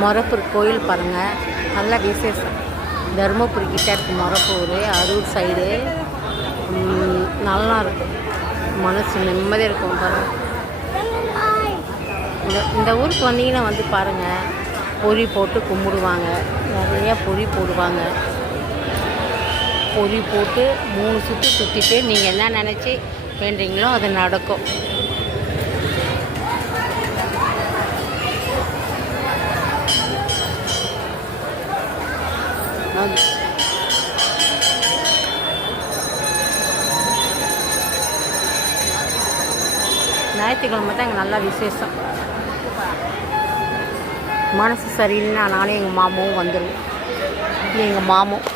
மொரப்பூர் கோயில் பாருங்கள், நல்லா விசேஷம். தருமபுரி கிட்ட இருக்குது மொரப்பூர், அரூர் சைடு. நல்லா இருக்கும், மனசு நிம்மதியாக இருக்கும் பாருங்கள். இந்த ஊருக்கு வந்தீங்கன்னா வந்து பாருங்கள், பொறி போட்டு கும்பிடுவாங்க, நிறையா பொறி போடுவாங்க. பொறி போட்டு 3 சுற்று சுற்றிட்டு நீங்கள் என்ன நினச்சி வேண்டுறீங்களோ அது நடக்கும். ஞாயிற்றுக்கிழமை தான் இங்கே நல்லா விசேஷம். மனசு சரியில்லைன்னா நானே எங்கள் மாமாவும் வந்துடுவோம். எங்கள் மாமும்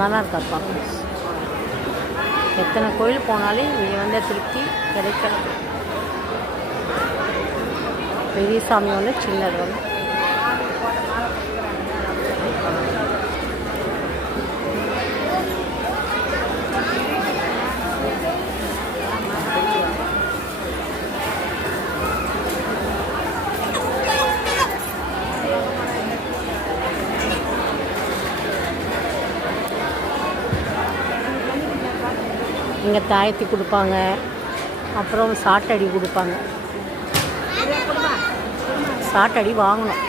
நல்லா இருக்காப்பா. எத்தனை கோயில் போனாலும் இங்கே வந்த திருப்தி கிடைக்கிறது. பெரிய சாமி ஒன்று, சின்னது ஒன்று. இங்கே தாயத்தி கொடுப்பாங்க, அப்புறம் சாட்டடி கொடுப்பாங்க. சாட்டடி வாங்கணும்.